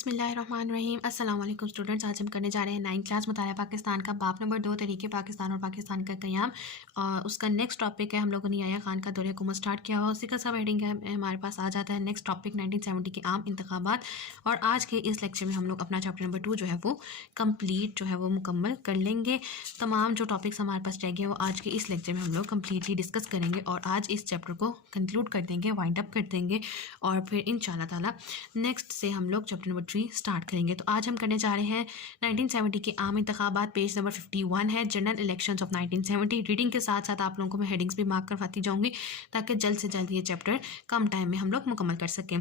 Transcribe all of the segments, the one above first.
بسم اللہ الرحمن الرحیم۔ السلام علیکم اسٹوڈنٹس، آج ہم کرنے جا رہے ہیں 9 کلاس مطالعہ پاکستان کا باب نمبر 2 تحریک پاکستان اور پاکستان کا قیام، اور اس کا نیکسٹ ٹاپک ہے ہم لوگوں نے یحییٰ خان کا دور حکومت سٹارٹ کیا ہوا، اسی کا سب ہیڈنگ ہے ہمارے پاس آ جاتا ہے نیکسٹ ٹاپک 1970 کے عام انتخابات۔ اور آج کے اس لیکچر میں ہم لوگ اپنا چیپٹر نمبر 2 جو ہے وہ کمپلیٹ جو ہے وہ مکمل کر لیں گے۔ تمام جو ٹاپکس ہمارے پاس رہ گئے وہ آج کے اس لیکچر میں ہم لوگ کمپلیٹلی ڈسکس کریں گے اور آج اس چیپٹر کو کنکلوڈ کر دیں گے، وائنڈ اپ کر دیں گے، اور پھر انشاءاللہ تعالیٰ نیکسٹ سے ہم لوگ چیپٹر نمبر 3 سٹارٹ کریں گے۔ تو آج ہم کرنے جا رہے ہیں 1970 کے عام انتخابات، پیج نمبر 51 ہے، جنرل الیکشنز آف 1970۔ ریڈنگ کے ساتھ ساتھ آپ لوگوں کو میں ہیڈنگز بھی مارک کرواتی جاؤں گی تاکہ جلد سے جلد یہ چیپٹر کم ٹائم میں ہم لوگ مکمل کر سکیں۔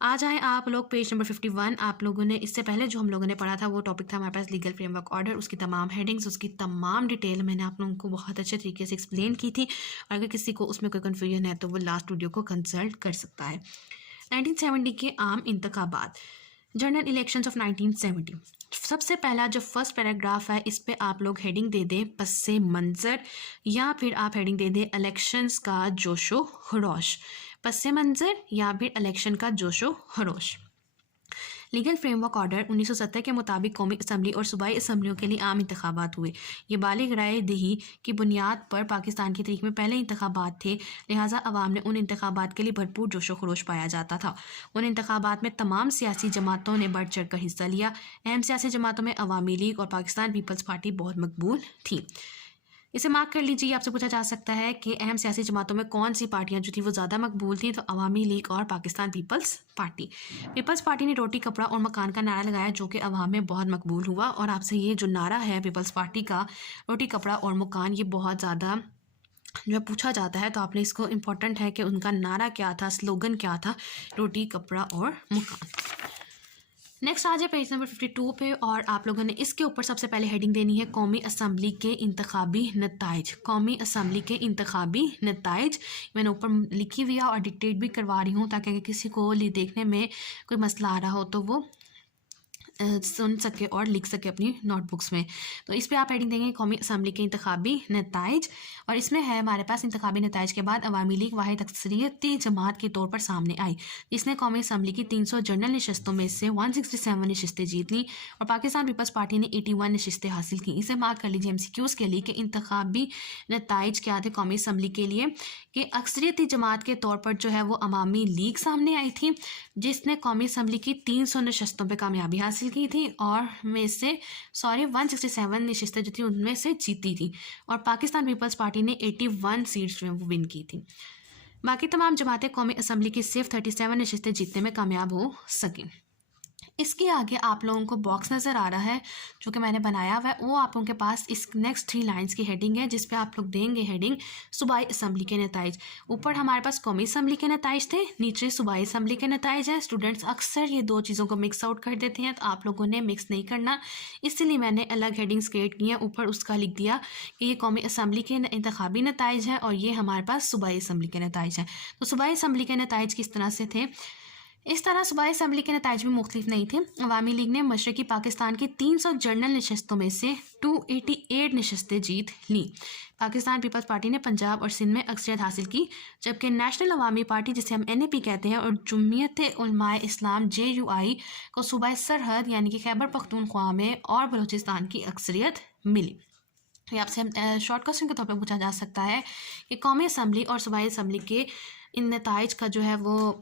آ جائیں آپ لوگ پیج نمبر 51۔ آپ لوگوں نے اس سے پہلے جو ہم لوگوں نے پڑھا تھا وہ ٹاپک تھا ہمارے پاس لیگل فریم ورک آرڈر، اس کی تمام ہیڈنگز، اس کی تمام ڈیٹیل میں نے آپ لوگوں کو بہت اچھے طریقے سے ایکسپلین کی تھی، اور اگر کسی کو اس میں کوئی کنفیوژن ہے تو وہ لاسٹ ویڈیو کو کنسلٹ کر سکتا ہے۔ 1970 کے عام انتخابات، جنرل الیکشنز آف 1970۔ سب سے پہلا جو فرسٹ پیراگراف ہے اس پہ آپ لوگ ہیڈنگ دے دیں پس منظر، یا پھر آپ ہیڈنگ دے دیں الیکشنز کا جوش و خروش، پس منظر یا پھر الیکشن کا جوش و خروش۔ لیگل فریم ورک آرڈر 1970 کے مطابق قومی اسمبلی اور صوبائی اسمبلیوں کے لیے عام انتخابات ہوئے۔ یہ بالغ رائے دہی کی بنیاد پر پاکستان کی تاریخ میں پہلے انتخابات تھے، لہٰذا عوام نے ان انتخابات کے لیے بھرپور جوش و خروش پایا جاتا تھا۔ ان انتخابات میں تمام سیاسی جماعتوں نے بڑھ چڑھ کر حصہ لیا۔ اہم سیاسی جماعتوں میں عوامی لیگ اور پاکستان پیپلز پارٹی بہت مقبول تھی۔ اسے مارک کر لیجیے، آپ سے پوچھا جا سکتا ہے کہ اہم سیاسی جماعتوں میں کون سی پارٹیاں جو تھیں وہ زیادہ مقبول تھیں، تو عوامی لیگ اور پاکستان پیپلز پارٹی۔ پیپلز پارٹی نے روٹی کپڑا اور مکان کا نعرہ لگایا جو کہ عوام میں بہت مقبول ہوا، اور آپ سے یہ جو نعرہ ہے پیپلز پارٹی کا، روٹی کپڑا اور مکان، یہ بہت زیادہ جو پوچھا جاتا ہے، تو آپ نے اس کو امپورٹنٹ ہے کہ ان کا نعرہ کیا تھا، سلوگن کیا تھا، روٹی کپڑا اور مکان۔ نیکسٹ آ جائے پیج نمبر 52 پہ، اور آپ لوگوں نے اس کے اوپر سب سے پہلے ہیڈنگ دینی ہے قومی اسمبلی کے انتخابی نتائج۔ قومی اسمبلی کے انتخابی نتائج میں نے اوپر لکھی ہوئی ہے اور ڈکٹیٹ بھی کروا رہی ہوں تاکہ اگر کسی کو دیکھنے میں کوئی مسئلہ آ رہا ہو تو وہ سن سکے اور لکھ سکے اپنی نوٹ بکس میں۔ تو اس پہ آپ ہیڈنگ دیں گے قومی اسمبلی کے انتخابی نتائج، اور اس میں ہے ہمارے پاس انتخابی نتائج کے بعد عوامی لیگ واحد اکثریتی جماعت کے طور پر سامنے آئی، جس نے قومی اسمبلی کی 300 جنرل نشستوں میں سے 167 نشستیں جیت لیں، اور پاکستان پیپلز پارٹی نے 81 نشستیں حاصل کیں۔ اسے مارک کر لیجیے MCQs کے لیے کہ انتخابی نتائج کیا تھے قومی اسمبلی کے لیے، کہ اکثریتی جماعت کے طور پر جو ہے وہ عوامی لیگ سامنے آئی تھی، جس نے قومی اسمبلی کی 300 نشستوں پہ کامیابی حاصل کی تھی، اور میں سے 167 نشستیں جو تھیں ان میں سے جیتی تھی، اور پاکستان پیپلز پارٹی نے 81 سیٹس جو ہیں وہ ون کی تھی۔ باقی تمام جماعتیں قومی اسمبلی کی صرف 37 نشستیں جیتنے میں کامیاب ہو سکیں۔ اس کے آگے آپ لوگوں کو باکس نظر آ رہا ہے جو کہ میں نے بنایا ہوا ہے، وہ آپ لوگوں کے پاس اس نیکسٹ 3 لائنز کی ہیڈنگ ہے، جس پہ آپ لوگ دیں گے ہیڈنگ صوبائی اسمبلی کے نتائج۔ اوپر ہمارے پاس قومی اسمبلی کے نتائج تھے، نیچے صوبائی اسمبلی کے نتائج ہیں۔ اسٹوڈنٹس اکثر یہ دو چیزوں کو مکس آؤٹ کر دیتے ہیں، تو آپ لوگوں نے مکس نہیں کرنا، اس لیے میں نے الگ ہیڈنگس کریٹ کی ہیں۔ اوپر اس کا لکھ دیا کہ یہ قومی اسمبلی کے انتخابی نتائج ہیں، اور یہ ہمارے پاس صوبائی اسمبلی کے نتائج ہیں۔ تو صوبائی اسمبلی کے نتائج کس طرح سے تھے؟ اس طرح صوبائی اسمبلی کے نتائج بھی مختلف نہیں تھے۔ عوامی لیگ نے مشرقی پاکستان کی 300 جنرل نشستوں میں سے 288 نشستیں جیت لیں۔ پاکستان پیپلز پارٹی نے پنجاب اور سندھ میں اکثریت حاصل کی، جبکہ نیشنل عوامی پارٹی جسے ہم NAP کہتے ہیں اور جمعیت علماء اسلام JUI کو صوبہ سرحد یعنی کہ خیبر پختونخوا میں اور بلوچستان کی اکثریت ملی۔ یہ آپ سے شارٹ کوسچن کے طور پہ پوچھا جا سکتا ہے کہ قومی اسمبلی اور صوبائی اسمبلی کے ان نتائج کا جو ہے وہ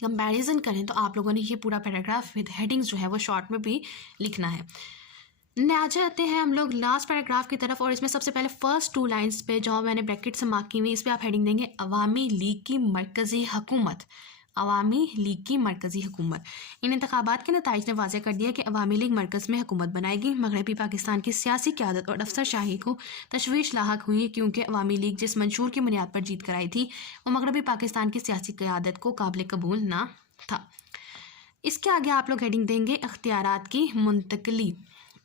کمپیریزن کریں، تو آپ لوگوں نے یہ پورا پیراگراف ود ہیڈنگز جو ہے وہ شارٹ میں بھی لکھنا ہے۔ آ جاتے ہیں ہم لوگ لاسٹ پیراگراف کی طرف، اور اس میں سب سے پہلے فرسٹ 2 لائنز پہ جو میں نے بریکٹ سے مارک کی ہوئی، اس پہ آپ ہیڈنگ دیں گے عوامی لیگ کی مرکزی حکومت۔ عوامی لیگ کی مرکزی حکومت۔ ان انتخابات کے نتائج نے واضح کر دیا کہ عوامی لیگ مرکز میں حکومت بنائے گی۔ مغربی پاکستان کی سیاسی قیادت اور افسر شاہی کو تشویش لاحق ہوئی، کیونکہ عوامی لیگ جس منشور کی بنیاد پر جیت کر آئی تھی وہ مغربی پاکستان کی سیاسی قیادت کو قابل قبول نہ تھا۔ اس کے آگے آپ لوگ ہیڈنگ دیں گے اختیارات کی منتقلی۔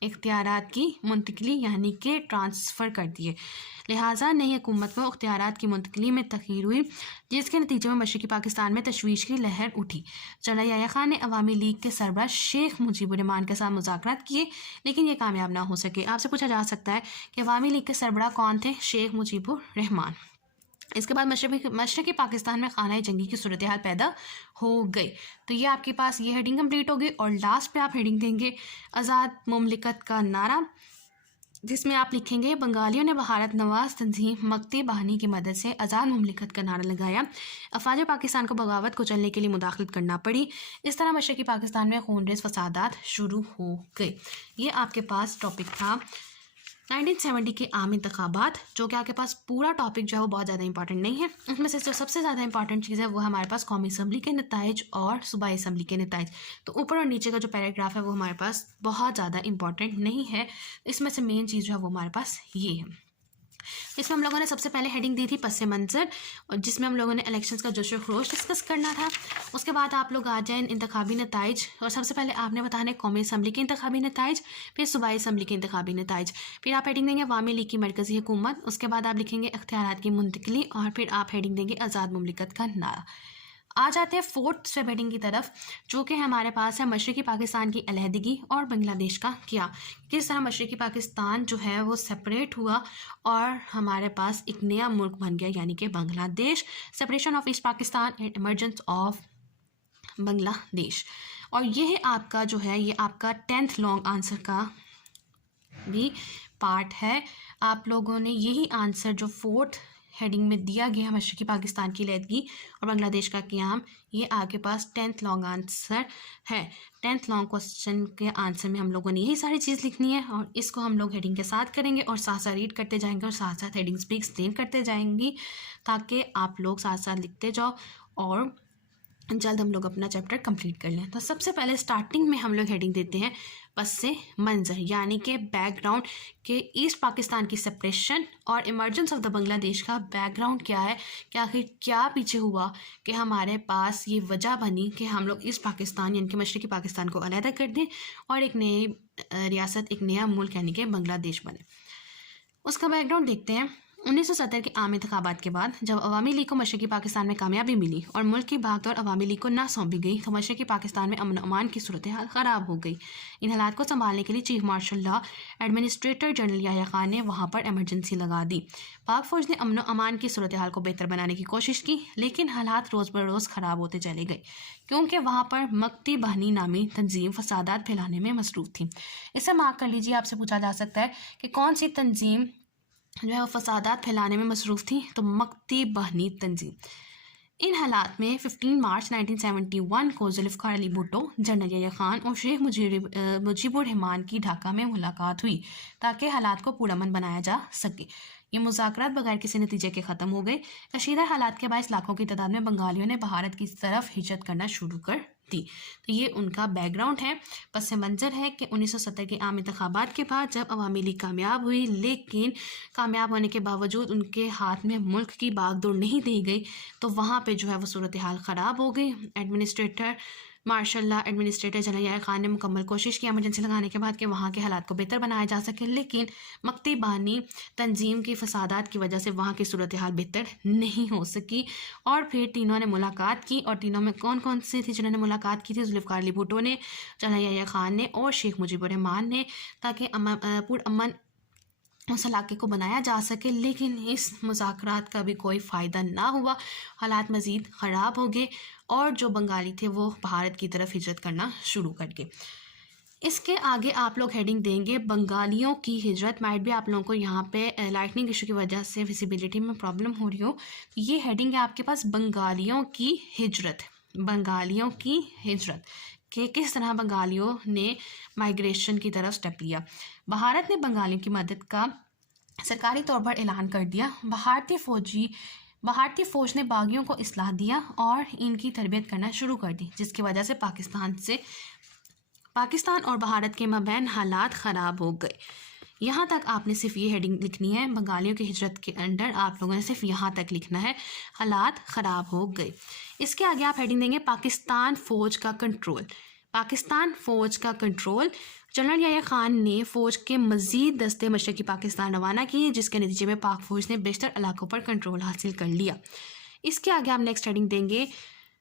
اختیارات کی منتقلی یعنی کہ ٹرانسفر کر دیے، لہٰذا نئی حکومت کو اختیارات کی منتقلی میں تاخیر ہوئی، جس کے نتیجے میں مشرقی پاکستان میں تشویش کی لہر اٹھی۔ جنرل یحییٰ خان نے عوامی لیگ کے سربراہ شیخ مجیب الرحمان کے ساتھ مذاکرات کیے، لیکن یہ کامیاب نہ ہو سکے۔ آپ سے پوچھا جا سکتا ہے کہ عوامی لیگ کے سربراہ کون تھے؟ شیخ مجیب الرحمان۔ اس کے بعد مشرقی پاکستان میں خانہ جنگی کی صورتحال پیدا ہو گئی. تو یہ آپ کے پاس یہ ہیڈنگ کمپلیٹ ہوگی. اور لاسٹ پہ آپ ہیڈنگ دیں گے آزاد مملکت کا نعرہ، جس میں آپ لکھیں گے بنگالیوں نے بھارت نواز تنظیم مکتی باہنی کی مدد سے آزاد مملکت کا نعرہ لگایا. افواج پاکستان کو بغاوت کو چلنے کے لیے مداخلت کرنا پڑی. اس طرح مشرقی پاکستان میں خونریز فسادات شروع ہو گئے. یہ آپ کے پاس ٹاپک تھا 1970 کے عام انتخابات، جو کہ آپ کے پاس پورا ٹاپک جو ہے وہ بہت زیادہ امپورٹنٹ نہیں ہے. اس میں سے جو سب سے زیادہ امپورٹنٹ چیز ہے وہ ہمارے پاس قومی اسمبلی کے نتائج اور صوبائی اسمبلی کے نتائج. تو اوپر اور نیچے کا جو پیراگراف ہے وہ ہمارے پاس بہت زیادہ امپورٹنٹ نہیں ہے. اس میں سے مین چیز جو ہے وہ ہمارے پاس یہ ہے. اس میں ہم لوگوں نے سب سے پہلے ہیڈنگ دی تھی پس منظر، اور جس میں ہم لوگوں نے الیکشنز کا جوش و خروش ڈسکس کرنا تھا. اس کے بعد آپ لوگ آ جائیں انتخابی نتائج، اور سب سے پہلے آپ نے بتانا ہے قومی اسمبلی کے انتخابی نتائج، پھر صوبائی اسمبلی کے انتخابی نتائج. پھر آپ ہیڈنگ دیں گے عوامی لیگ کی مرکزی حکومت. اس کے بعد آپ لکھیں گے اختیارات کی منتقلی، اور پھر آپ ہیڈنگ دیں گے آزاد مملکت کا نعرہ. آ جاتے ہیں فورتھ سٹیپ ہیڈنگ کی طرف، جو کہ ہمارے پاس ہے مشرقی پاکستان کی علیحدگی اور بنگلہ دیش کا کیا. کس طرح مشرقی پاکستان جو ہے وہ سپریٹ ہوا اور ہمارے پاس ایک نیا ملک بن گیا، یعنی کہ Bangladesh. Separation of East Pakistan and emergence of Bangladesh. اور یہ آپ کا جو ہے یہ آپ کا 10th لانگ آنسر کا بھی پارٹ ہے. آپ لوگوں نے یہی آنسر جو فورتھ ہیڈنگ میں دیا گیا مشرقی پاکستان کی علیحدگی اور بنگلہ دیش کا قیام، یہ آپ کے پاس 10th لانگ آنسر ہے. 10th لانگ کوسچن کے آنسر میں ہم لوگوں نے یہی ساری چیز لکھنی ہے، اور اس کو ہم لوگ ہیڈنگ کے ساتھ کریں گے اور ساتھ ساتھ ریڈ کرتے جائیں گے اور ساتھ ساتھ ہیڈنگس بھی ایکسپلین کرتے جائیں گی، تاکہ آپ لوگ ساتھ ساتھ لکھتے جاؤ اور جلد ہم لوگ اپنا چیپٹر کمپلیٹ کر لیں. تو سب سے پہلے اسٹارٹنگ میں ہم لوگ ہیڈنگ دیتے ہیں پس منظر، یعنی کہ بیک گراؤنڈ، کہ ایسٹ پاکستان کی سپریشن اور ایمرجنس آف دا بنگلہ دیش کا بیک گراؤنڈ کیا ہے، کہ آخر کیا پیچھے ہوا کہ ہمارے پاس یہ وجہ بنی کہ ہم لوگ ایسٹ پاکستان یعنی کہ مشرقی پاکستان کو علیحدہ کر دیں اور ایک نئی ریاست، ایک نیا ملک یعنی کہ بنگلہ دیش بنے. اس کا بیک گراؤنڈ دیکھتے ہیں. 1970 کے عام انتخابات کے بعد جب عوامی لیگ کو مشرقی پاکستان میں کامیابی ملی اور ملک کی بھاگ دوڑ عوامی لیگ کو نہ سونپی گئی، تو مشرقی پاکستان میں امن و امان کی صورتحال خراب ہو گئی. ان حالات کو سنبھالنے کے لیے chief martial law administrator general Yahya Khan نے وہاں پر ایمرجنسی لگا دی. پاک فوج نے امن و امان کی صورتحال کو بہتر بنانے کی کوشش کی، لیکن حالات روز بروز خراب ہوتے چلے گئے، کیونکہ وہاں پر مکتی باہنی نامی تنظیم فسادات پھیلانے میں مصروف تھی. اسے مارک کر لیجیے. آپ سے پوچھا جا سکتا ہے کہ کون سی تنظیم جو ہے وہ فسادات پھیلانے میں مصروف تھی، تو مکتی باہنی تنظیم. ان حالات میں 15 مارچ 1971 کو ذوالفقار علی بھٹو، جنرل یحییٰ خان اور شیخ مجیب الرحمان کی ڈھاکہ میں ملاقات ہوئی تاکہ حالات کو پرامن بنایا جا سکے. یہ مذاکرات بغیر کسی نتیجے کے ختم ہو گئے. کشیدہ حالات کے باعث لاکھوں کی تعداد میں بنگالیوں نے بھارت کی طرف ہجرت کرنا شروع کر دی. تو یہ ان کا بیک گراؤنڈ ہے. پس منظر ہے کہ 1970 کے عام انتخابات کے بعد جب عوامی لیگ کامیاب ہوئی، لیکن کامیاب ہونے کے باوجود ان کے ہاتھ میں ملک کی باغ دوڑ نہیں دی گئی، تو وہاں پہ جو ہے وہ صورتحال خراب ہو گئی. Martial law administrator general Yahya Khan نے مکمل کوشش کی ایمرجنسی لگانے کے بعد کہ وہاں کے حالات کو بہتر بنایا جا سکے، لیکن مکتی باہنی تنظیم کی فسادات کی وجہ سے وہاں کی صورتحال بہتر نہیں ہو سکی. اور پھر تینوں نے ملاقات کی، اور تینوں میں کون کون سے تھے جنہوں نے ملاقات کی تھی؟ ذوالفقار علی بھٹو نے، جنرل یحییٰ خان نے اور شیخ مجیب الرحمان نے، تاکہ پرامن اس علاقے کو بنایا جا سکے. لیکن اس مذاکرات کا بھی کوئی فائدہ نہ ہوا، حالات مزید خراب ہو گئے اور جو بنگالی تھے وہ بھارت کی طرف ہجرت کرنا شروع کر گئے. اس کے آگے آپ لوگ ہیڈنگ دیں گے بنگالیوں کی ہجرت. مائٹ بھی آپ لوگوں کو یہاں پہ لائٹننگ ایشو کی وجہ سے ویزیبلٹی میں پرابلم ہو رہی ہو. یہ ہیڈنگ ہے آپ کے پاس بنگالیوں کی ہجرت. بنگالیوں کی ہجرت کہ کس طرح بنگالیوں نے مائیگریشن کی طرف سٹیپ لیا. بھارت نے بنگالیوں کی مدد کا سرکاری طور پر اعلان کر دیا. بھارتی فوج نے باغیوں کو اصلاح دیا اور ان کی تربیت کرنا شروع کر دی، جس کی وجہ سے پاکستان اور بھارت کے مابین حالات خراب ہو گئے. یہاں تک آپ نے صرف یہ ہیڈنگ لکھنی ہے. بنگالیوں کی ہجرت کے انڈر آپ لوگوں نے صرف یہاں تک لکھنا ہے، حالات خراب ہو گئے. اس کے آگے آپ ہیڈنگ دیں گے پاکستان فوج کا کنٹرول. پاکستان فوج کا کنٹرول. جنرل یحییٰ خان نے فوج کے مزید دستے مشرقی پاکستان روانہ کیے، جس کے نتیجے میں پاک فوج نے بیشتر علاقوں پر کنٹرول حاصل کر لیا. اس کے آگے آپ نیکسٹ ہیڈنگ دیں گے